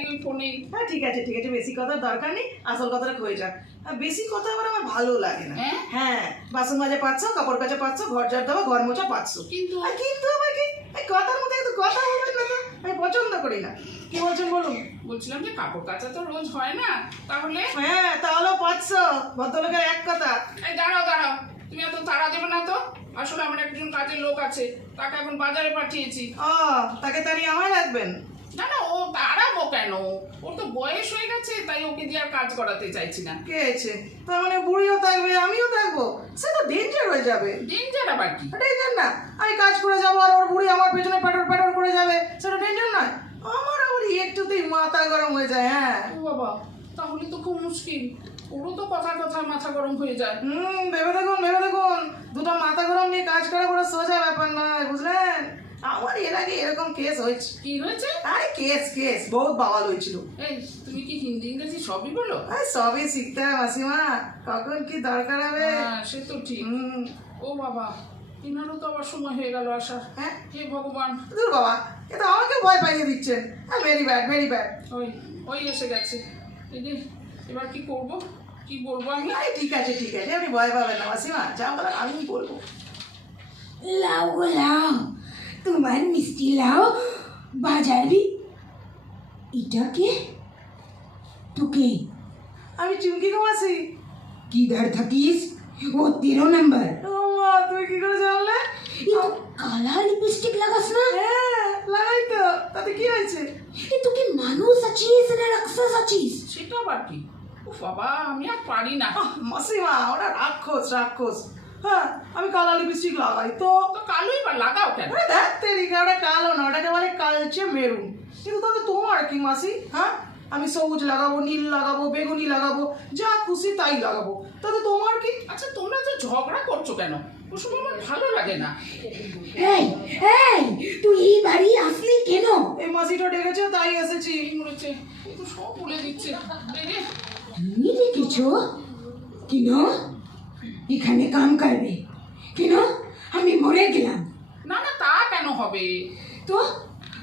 ওই হ্যাঁ ঠিক আছে ঠিক আছে বেশি কথার দরকার নেই আসল কথাটা হয়ে যাক। আর বেশি কথা আবার আমার ভালো লাগে না। হ্যাঁ? হ্যাঁ বাসন মাজা পাচ্ছ কাপড় কাচা পাচ্ছ ঘর ঝাড় দেওয়া ঘর মোছা পাচ্ছ। কিন্তু কিন্তু আবার কি? কথার মধ্যে কথা বলবেন না তো আমি পছন্দ করি না। কি বলছেন বলুন? বলছিলাম যে কাপড় কাচা তো রোজ হয় না তাহলে? হ্যাঁ তাহলেও পাচ্ছ ভদ্রলোকের এক কথা। এই দাঁড়াও দাঁড়াও তুমি এত তাড়া দেবে না তো? আসলে আমার একজন কাজের লোক আছে তাকে এখন বাজারে পাঠিয়েছি। ও তাকে তাড়িয়ে আমায় রাখবেন? না না ও কেন? ওর তো বয়স হয়ে গেছে তাই ওকে দিয়ে আর কাজ করাতে চাইছি না। কে আছে তার মানে বুড়িও থাকবে আমিও থাকব? সে তো ডেঞ্জার হয়ে যাবে। ডেঞ্জার আবার কি? ডেঞ্জার না আমি কাজ করে যাব আর ওর বুড়ি আমার পেছনে করে যাবে সেটা ডেঞ্জার নয়। আমার আবার একটুতেই মাথা গরম হয়ে যায় হ্যাঁ। বাবা তাহলে তো খুব মুশকিল। ওরও তো কথা কথা মাথা গরম হয়ে যায়। হুম ভেবে দেখুন ভেবে দেখুন। দুটো মাথা গরম নিয়ে কাজ করা করে সোজা ব্যাপার নয় বুঝলেন? আমার এর আগে এরকম কেস হয়েছে। কি হয়েছে? আরে কেস কেস বহুত বাওয়াল হয়েছিল। এই তুমি কি হিন্দি ইংরেজি সবই বলো? আরে সবই শিখতে হয় মাসিমা কখন কি দরকার হবে? হ্যাঁ সে তো ঠিক। হুম। ও বাবা এনারও তো আবার সময় হয়ে গেল আসার হ্যাঁ? হে ভগবান। দূর বাবা এটা আমাকে ভয় পাইয়ে দিচ্ছেন হ্যাঁ ভেরি ব্যাড ভেরি ব্যাড ওই ওই এসে গেছে। এবার কি করব? কি বলব আমি? আরে ঠিক আছে ঠিক আছে আপনি ভয় পাবেন না মাসিমা যা বলার আমি বলব। লাও গো লাও তোমার মিষ্টি লাও বাজার বি। এটাকে তোকে? আমি চুমকি গো মাসি কিধার থাকিস? ও তেরো নাম্বার। তুমি কি করে জানলে? কালা লিপস্টিক লাগাস না? হ্যাঁ লাগাই তো। তাতে কি হয়েছে? এ তোকে মানুষ আছিস না রাক্ষস আছিস? সেটা আবার কি? ও বাবা আমি আর পারি না। মাসিমা ওটা রাক্ষস রাক্ষস। হ্যাঁ আমি কালা লিপস্টিক লাগাই তো? কালোই বা লাগাও কেন? দেখ তেরিকা ওটা কালো না ওটাকে বলে কালচে মেরুন। কিন্তু তাতে তোমার কি মাসি হ্যাঁ? আমি সবুজ লাগাবো নীল লাগাবো বেগুনি লাগাবো যা খুশি তাই লাগাবো। তাতে তোমার কি? আচ্ছা তোমরা তো ঝগড়া করছ কেন? ওসব আমার ভালো লাগে না। এই এই তুই এই বাড়ি আসলি কেন? এই মাসিটা ডেকেছে তাই এসেছি। এই মরেছে ও তো সব বলে দিচ্ছে। তুমি দেখেছ কেন? এখানে কাম করবে। কেন? আমি মরে গেলাম। না না তা কেন হবে? তো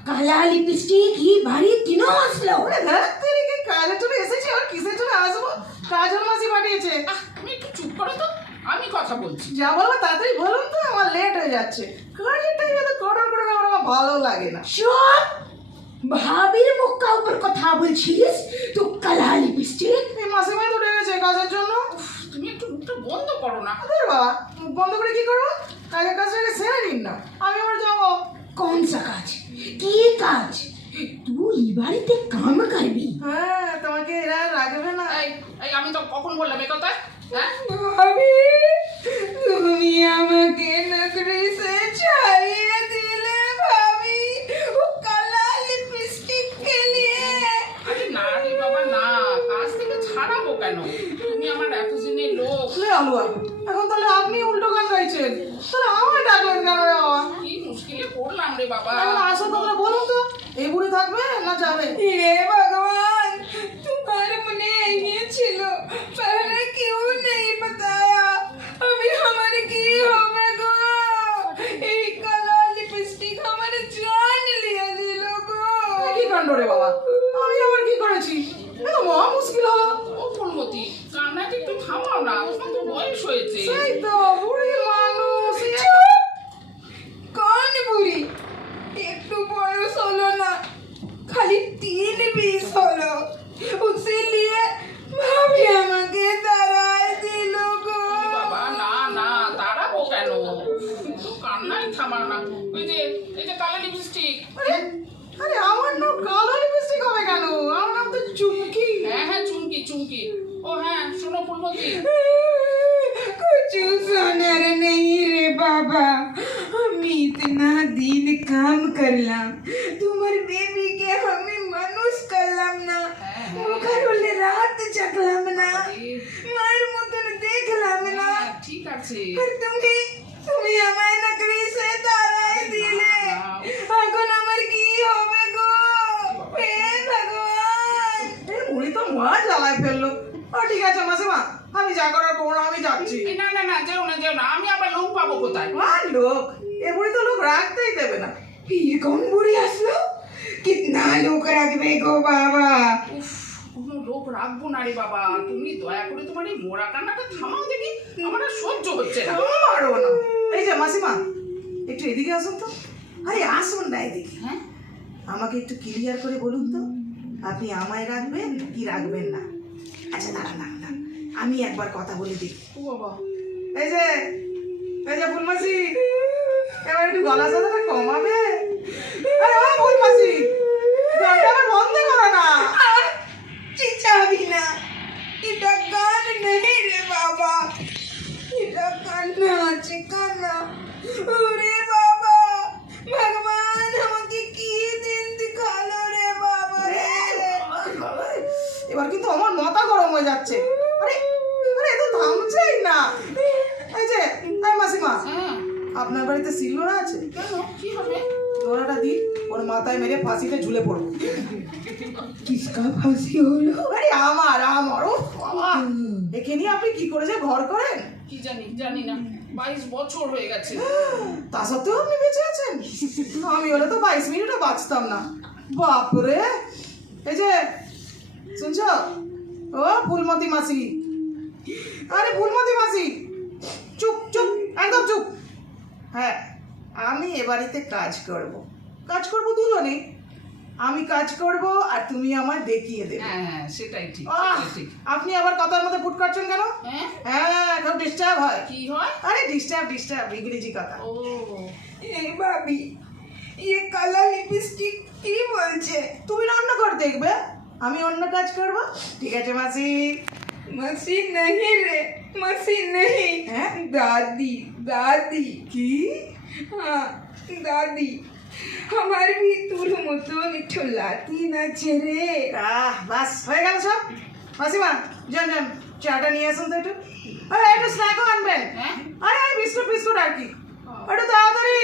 কালা লিপস্টিক এই বাড়ি কেন আসলো? ওরে দেখ তেরিকে কাজের জন্য এসেছি আর কিসের জন্য আসব? কাজল মাসি পাঠিয়েছে। আহ তুমি একটু চুপ করো তো আমি কথা বলছি। যা বলব তাড়াতাড়ি বলুন তো আমার লেট হয়ে যাচ্ছে। কাজের টাইমে তো কটর করে আমার আমার ভালো লাগে না। চুপ ভাবির মুখা উপর কথা বলছিস? তো কালা লিপস্টিক? এই মাসিমাই তো ডেকেছে কাজের জন্য। তুমি বন্ধ করো না। আরে বাবা মুখ বন্ধ করে কি করব? কাজের কাজটাকে সেরে নিন না। আমি আবার যাব। কোন সা কাজ? কি কাজ? তুই বাড়িতে কাম করবি? হ্যাঁ তোমাকে এরা রাখবে না। আমি তো কখন বললাম এই কথা হ্যাঁ? ভাবি তুমি আমাকে নকরি সে ছাড়িয়ে দিলে ভাবি ও কালা লিপস্টিক কে লিয়ে আরে না রে বাবা না কাজ থেকে ছাড়াবো কেন তুমি আমার এতদিনের লোক লে আলুয়া এখন তাহলে আপনি উল্টো গান গাইছেন তাহলে আমায় ডাকলেন কেন রে বাবা কি মুশকিলে পড়লাম রে বাবা। আসো তোমরা বলুন তো। এই বুড়ি থাকবে না যাবে? এ বাবা। খালি তিন বিশ হলো উসে লিয়ে ভাবি আমাকে দাঁড়ায় দিল গো এ বাবা না না দাঁড়াবো কেন একটু কান্নাই থামাও না ওই যে এই যে কালো লিপস্টিক আরে আরে আমার নাম কালো লিপস্টিক হবে কেন আমার নাম তো চুমকি হ্যাঁ হ্যাঁ চুমকি চুমকি ও হ্যাঁ শোনো ফুলমতি कुछ सोनर नहीं रे बाबा हम इतना दिन काम करलाम তোমার হাতে চাটলাম হ্যাঁ, হ্যাঁ, ঠিক আছে। আর মা আমি যা করার আমি যাচ্ছি। না না না যাও না যাও আমি আবার লোক পাবো কোথায়? আর লোক? এ তো লোক রাখতেই দেবে না। কি এরকম বুড়ি আসলো? কিতনা লোক রাখবে গো বাবা। লোক রাখব না রে বাবা। তুমি দয়া করে তোমার এই মোরা কান্নাটা থামাও দেখি। আমার আর সহ্য হচ্ছে না। না। এই যে মাসিমা একটু এদিকে আসুন তো। আরে আসুন না এদিকে। হ্যাঁ? আমাকে একটু ক্লিয়ার করে বলুন তো আপনি আমায় রাখবেন কি রাখবেন না? আচ্ছা দাঁড়ান না না আমি একবার কথা বলে দিই ও বাবা। এই যে এই যে ফুলমাসি এবার একটু গলা সাদাটা কমাবে? লোড়াটা দিন ওর মাথায় মেরে ফাঁসিতে ঝুলে পড়ব। কিসকা ফাঁসি হলো? আরে আমার আমার ও বাবা। একে নিয়ে আপনি কি করে যে ঘর করেন? কি জানি জানি না। বাইশ বছর হয়ে গেছে। তা সত্ত্বেও আপনি বেঁচে আছেন? আমি হলে তো বাইশ মিনিটও বাঁচতাম না। বাপরে! এই যে শুনছ? ও ফুলমতি মাসি। আরে ফুলমতি মাসি! চুপ চুপ একদম চুপ। হ্যাঁ। আমি এ বাড়িতে কাজ করব। কাজ করব দুজনে আমি কাজ করব আর তুমি আমায় দেখিয়ে দেবে। হ্যাঁ, হ্যাঁ সেটাই ঠিক ঠিক। আপনি আবার কথার মধ্যে ফুট কাটছেন কেন? হ্যাঁ? হ্যাঁ এখন ডিস্টার্ব হয়। কি হয়? আরে ডিস্টার্ব ডিস্টার্ব ইংরেজি কথা। ও। এই ভাবি ইয়ে কালার লিপস্টিক কি বলছে? তুমি অন্য ঘর দেখবে। আমি অন্য কাজ করব। ঠিক আছে মাসি। মাসি নেই রে মাসি নেই। হ্যাঁ? দাদি দাদি। কি? দাদি আমার মৃত্যুর মতন একটু লাতিন আছে রে আহ বাস হয়ে গেল সব মাসিমা যান যান চাটা নিয়ে আসুন তো একটু আরে একটু স্ন্যাকও আনবেন আরে আরে বিস্কুট বিস্কুট আর কি একটু তাড়াতাড়ি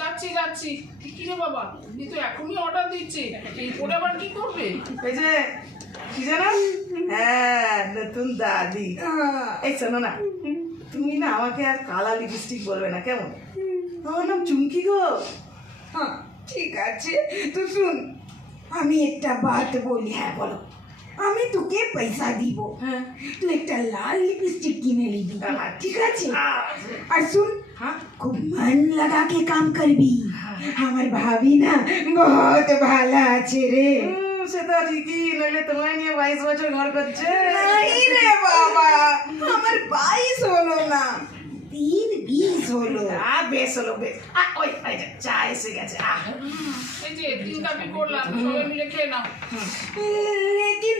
যাচ্ছি যাচ্ছি কি রে বাবা তুই তো এখনই অর্ডার দিচ্ছি এরপরে আবার কি করবে এই যে কি জানো হ্যাঁ নতুন দাদি এই শোনো না তুমি না আমাকে আর কালা লিপস্টিক বলবে না কেমন আমার নাম চুমকি গো হ্যাঁ ঠিক আছে তো শুন আমি একটা বাত বলি হ্যাঁ বলো আমি তোকে পয়সা দিব তুই একটা লাল লিপস্টিক কিনে নিবি ঠিক আছে আর শুন খুব মন লাগা के কাম করবি আমার ভাবি না বহুত ভালো আছে রে সেটা ঠিকই নইলে তোমায় নিয়ে বাইশ বছর ঘর করছে নাই রে বাবা আমার বাইশ হলো না তিন বীজ হলো আ বেশ হলো বেশ আ ওই ওই চা এসে গেছে আ এই যে তিন কাপি করলাম সবাই মিলে খেয়ে নাও লেকিন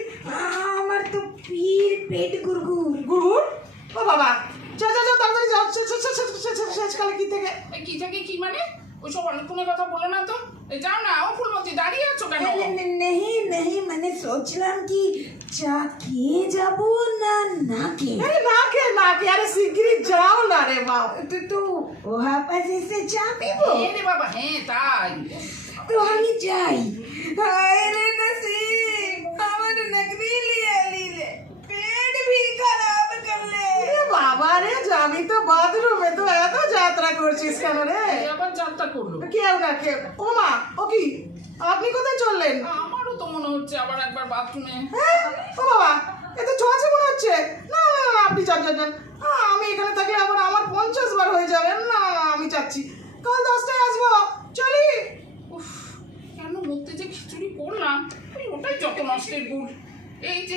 আমার তো পীর পেট গুড় ও বাবা চা চা চা তাড়াতাড়ি যাও কি থেকে কি থেকে কি মানে ওইসব অনেকক্ষণের কথা বলে না তো যাও না ಹೋಗೋ नहीं नहीं मैंने सोचलाम कि जाके जाबो ना ना के। अरे ना के ना के अरे सीगरी जाओ ना रे बाप। तो तो वहाँ पर जैसे चापी वो हे बाबा हे ताई। तो हम ही जाई। हाय नसीब हमारे नगरी लिए लीले पेट भी खराब कर ले। अरे बाबा रे जामी तो बाथरूम में तो आया तो यात्रा कर चीज़ का रे अपन यात्रा कर लो। क्या होगा क्या ओमा ओकी আপনি কোথায় চললেন? আমারও তো মনে হচ্ছে আবার একবার বাথরুমে। হ্যাঁ? ও বাবা এ তো আছে মনে হচ্ছে। না না না, না আপনি যান যান যান। আমি এখানে থাকলে আবার আমার পঞ্চাশ বার হয়ে যাবে। না আমি যাচ্ছি। কাল দশটায় আসব। চলি। উফ কেন মধ্যে যে খিচুড়ি করলাম? ওটাই যত নষ্টের গুড়। এই যে